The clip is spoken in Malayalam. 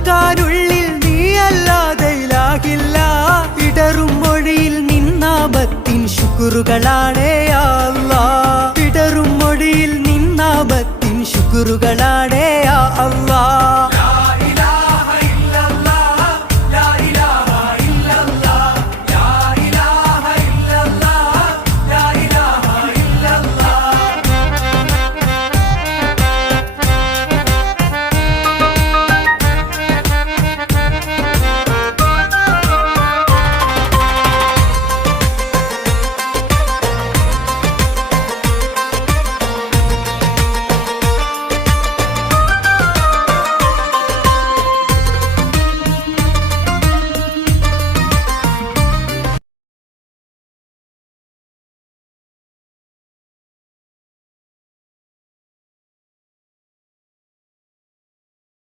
കാക്കാനുള്ളിൽ നീയല്ലാതെ ഇലാഹില്ല. ഇടറും മൊഴിയിൽ നിന്നാപത്തിൻ ശുക്റുകളാണേ യാ അല്ലാഹ്. ഇടറും മൊഴിയിൽ നിന്നാപത്തിൻ ശുക്റുകളാണേ യാ അല്ലാഹ്.